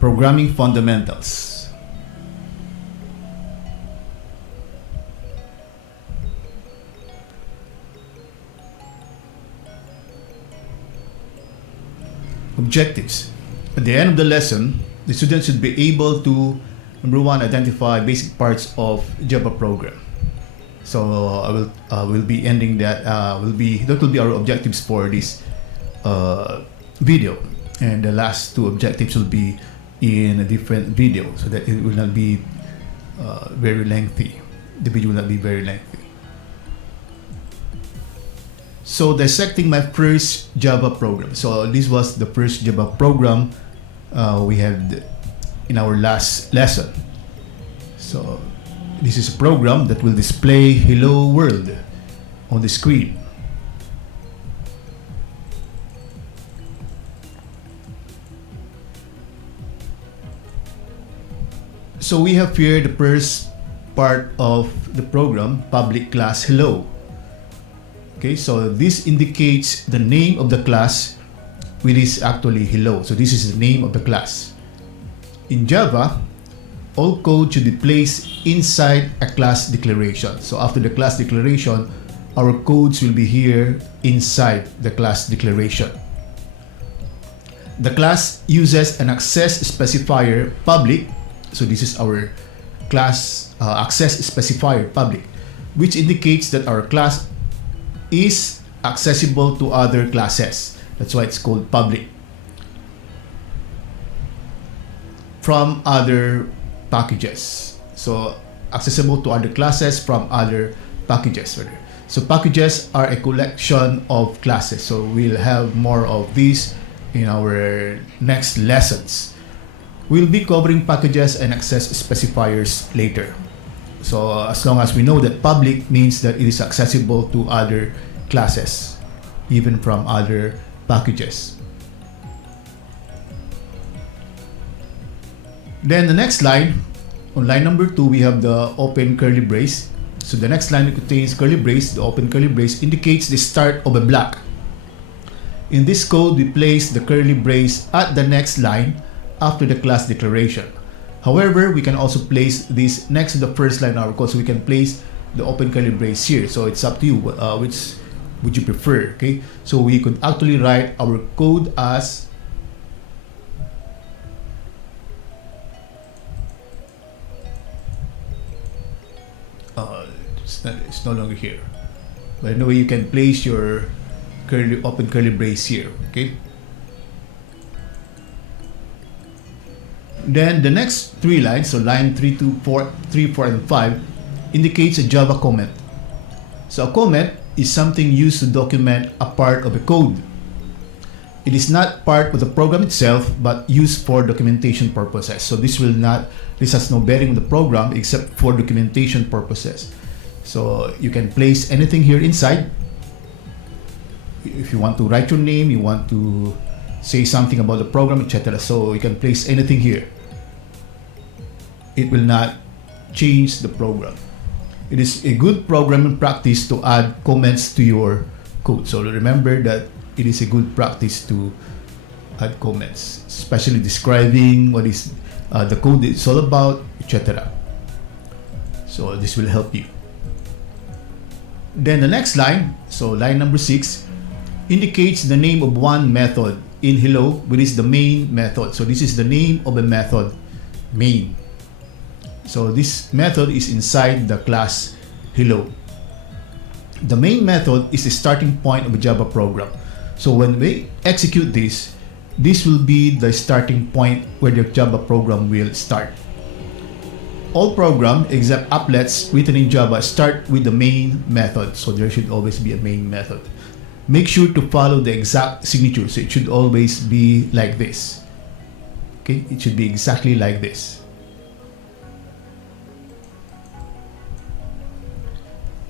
Programming fundamentals. Objectives. At the end of the lesson, the student should be able to, number one, identify basic parts of Java program. So I will be ending that. That will be our objectives for this video, and the last two objectives will be in a different video, so that it will not be very lengthy. The video will not be very lengthy. So dissecting my first Java program. So this was the first Java program we had in our last lesson. So this is a program that will display hello world on the screen. So we have here the first part of the program, public class hello. Okay, so this indicates the name of the class, which is actually hello. So this is the name of the class. In Java, all code should be placed inside a class declaration. So after the class declaration, our codes will be here inside the class declaration. The class uses an access specifier public. So this is our class access specifier public, which indicates that our class is accessible to other classes. That's why it's called public. From other packages. So accessible to other classes from other packages. So packages are a collection of classes. So we'll have more of these in our next lessons. We'll be covering packages and access specifiers later. So as long as we know that public means that it is accessible to other classes, even from other packages. Then the next line, on line number 2, we have the open curly brace. So the next line contains curly brace. The open curly brace indicates the start of a block. In this code, we place the curly brace at the next line after the class declaration. However, we can also place this next to the first line of our code, so we can place the open curly brace here. So it's up to you, which would you prefer, okay? So we could actually write our code as it's no longer here. But anyway, you can place your open curly brace here, okay? Then the next three lines, so line 3, 4, and 5, indicates a Java comment. So a comment is something used to document a part of a code. It is not part of the program itself, but used for documentation purposes. So this has no bearing on the program except for documentation purposes. So you can place anything here inside. If you want to write your name, you want to say something about the program, etc. So you can place anything here. It will not change the program. It is a good programming practice to add comments to your code. So remember that it is a good practice to add comments, especially describing what is the code is all about, etc. So this will help you. Then the next line, so line number 6, indicates the name of one method in hello, which is the main method. So this is the name of a method, main. So this method is inside the class hello. The main method is the starting point of a Java program. So when we execute this will be the starting point where the Java program will start. All programs except applets written in Java start with the main method. So there should always be a main method. Make sure to follow the exact signature. So it should always be like this. Okay, it should be exactly like this.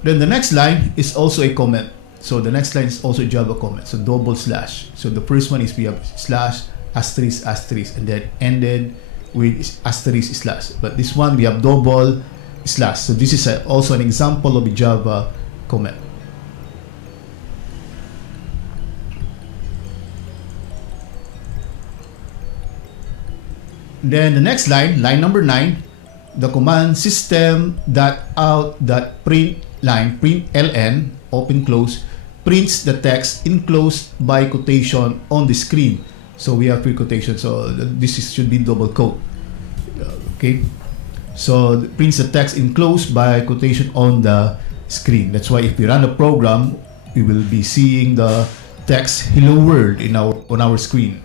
Then the next line is also a comment. So the next line is also a Java comment. So double slash. So the first one is we have slash, asterisk, asterisk, and then ended with asterisk slash. But this one we have double slash. So this is also an example of a Java comment. Then the next line, line number 9, the command system.out.println, print ln, open close, prints the text enclosed by quotation on the screen. So we have pre-quotation, so should be double quote. Okay, so prints the text enclosed by quotation on the screen. That's why if we run the program, we will be seeing the text "Hello World" on our screen.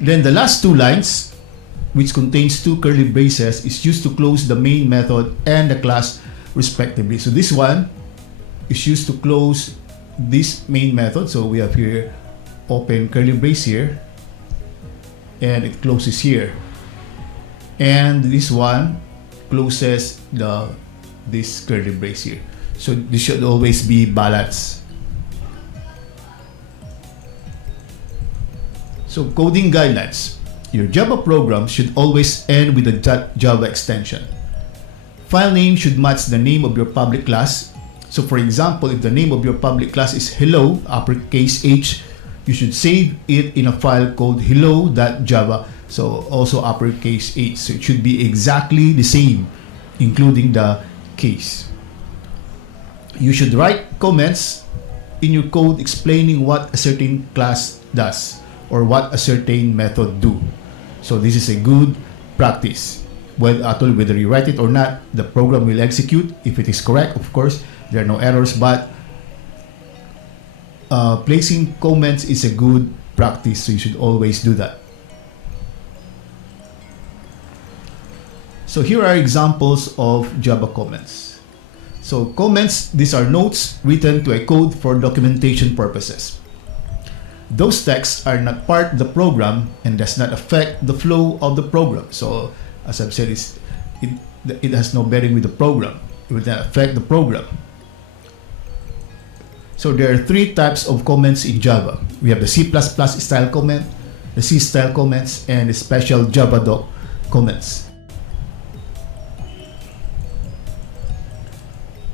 Then the last two lines, which contains two curly braces, is used to close the main method and the class respectively. So this one is used to close this main method. So we have here open curly brace here, and it closes here. And this one closes this curly brace here. So this should always be balanced. So coding guidelines. Your Java program should always end with a .java extension. File name should match the name of your public class. So for example, if the name of your public class is hello, uppercase H, you should save it in a file called hello.java. So also uppercase H. So it should be exactly the same, including the case. You should write comments in your code explaining what a certain class does or what a certain method do. So this is a good practice. Whether you write it or not, the program will execute if it is correct. Of course, there are no errors, but placing comments is a good practice, so you should always do that. So here are examples of Java comments. So comments, these are notes written to a code for documentation purposes. Those texts are not part of the program and does not affect the flow of the program. So as I've said, it has no bearing with the program. It will not affect the program. So there are three types of comments in Java. We have the C++ style comment, the C style comments, and the special Javadocs comments.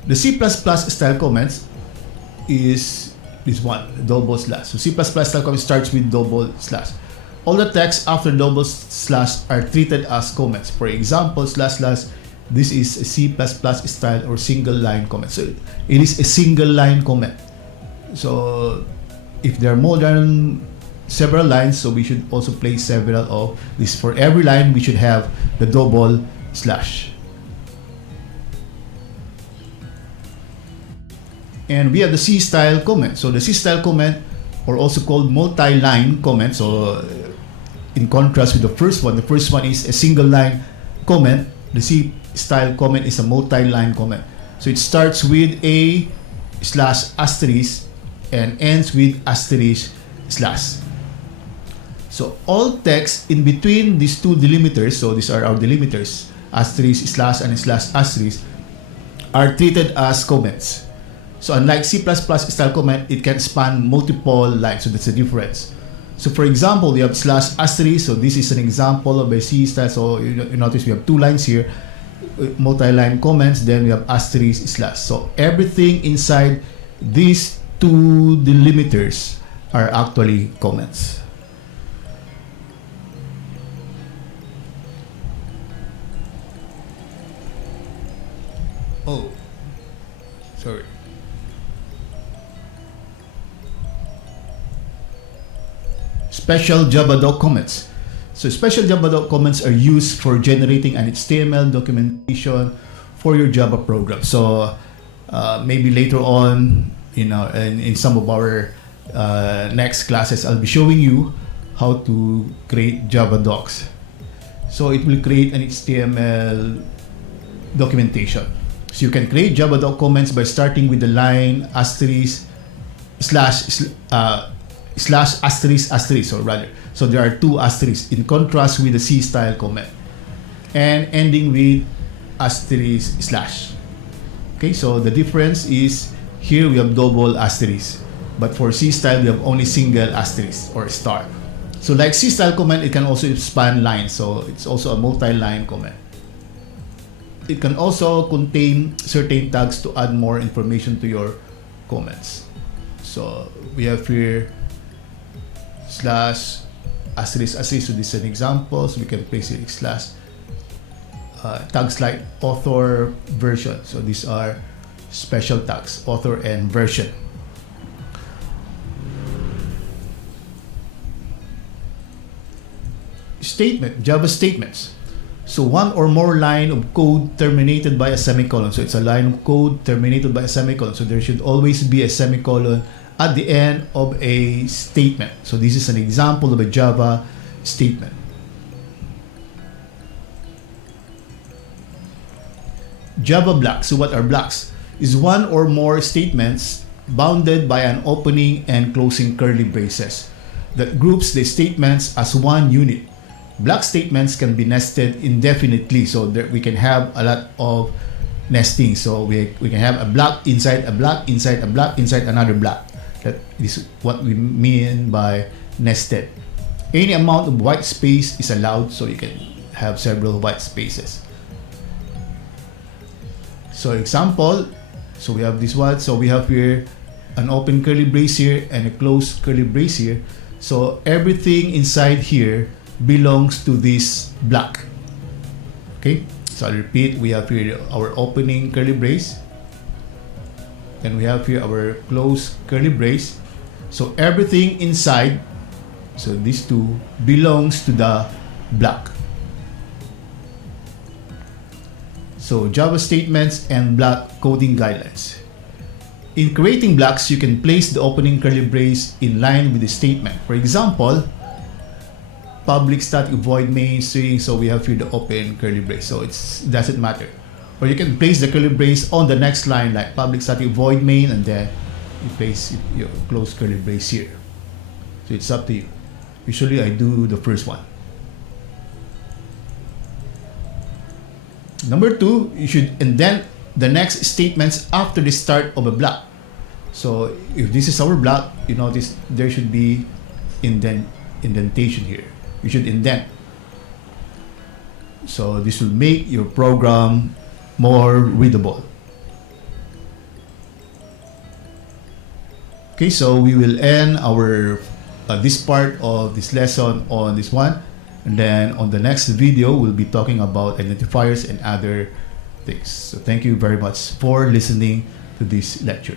The C++ style comments is this one, double slash. So C++ style comment starts with double slash. All the text after double slash are treated as comments. For example, slash slash, this is a C++ style or single line comment. So it is a single line comment. So if there are more than several lines, so we should also place several of this. For every line, we should have the double slash. And we have the C style comment. So the C style comment, or also called multi-line comment. So in contrast with the first one is a single line comment. The C style comment is a multi-line comment. So it starts with a slash asterisk and ends with asterisk slash. So all text in between these two delimiters, so these are our delimiters, asterisk slash and slash asterisk, are treated as comments. So unlike C++ style comment, it can span multiple lines. So that's the difference. So for example, we have slash asterisk. So this is an example of a C style. So you notice we have two lines here, multi-line comments. Then we have asterisk slash. So everything inside these two delimiters are actually comments. Oh, sorry. Special Javadocs comments. So special Javadocs comments are used for generating an HTML documentation for your Java program. So maybe later on, in some of our next classes, I'll be showing you how to create Javadocs. So it will create an HTML documentation. So you can create Javadocs comments by starting with the line asterisk slash asterisk asterisk, or rather, so there are two asterisks in contrast with the C style comment, and ending with asterisk slash. Okay, so the difference is here we have double asterisk, but for C style we have only single asterisk or star. So like C style comment, it can also span lines, so it's also a multi-line comment. It can also contain certain tags to add more information to your comments. So we have here slash asterisk asterisk. So this is an example, so we can place it slash tags like author, version. So these are special tags, author and version. Statement, Java statements. So one or more line of code terminated by a semicolon. So it's a line of code terminated by a semicolon. So there should always be a semicolon at the end of a statement. So this is an example of a Java statement. Java blocks. So what are blocks? Is one or more statements bounded by an opening and closing curly braces that groups the statements as one unit. Block statements can be nested indefinitely, so that we can have a lot of nesting. So we can have a block inside a block inside a block inside another block. That is what we mean by nested. Any amount of white space is allowed, so you can have several white spaces. So example, so we have this one. So we have here an open curly brace here and a closed curly brace here. So everything inside here belongs to this block. Okay, so I'll repeat. We have here our opening curly brace, and we have here our closed curly brace. So everything inside, so these two, belongs to the block. So Java statements and block coding guidelines. In creating blocks, you can place the opening curly brace in line with the statement. For example, public static void main string. So we have here the open curly brace. So it doesn't matter. Or you can place the curly brace on the next line, like public static void main, and then you place your close curly brace here. So it's up to you. Usually I do the first one. Number two, you should indent the next statements after the start of a block. So if this is our block, you notice there should be indentation here. You should indent. So this will make your program more readable. Okay, so we will end our this part of this lesson on this one, and then on the next video we'll be talking about identifiers and other things. So thank you very much for listening to this lecture.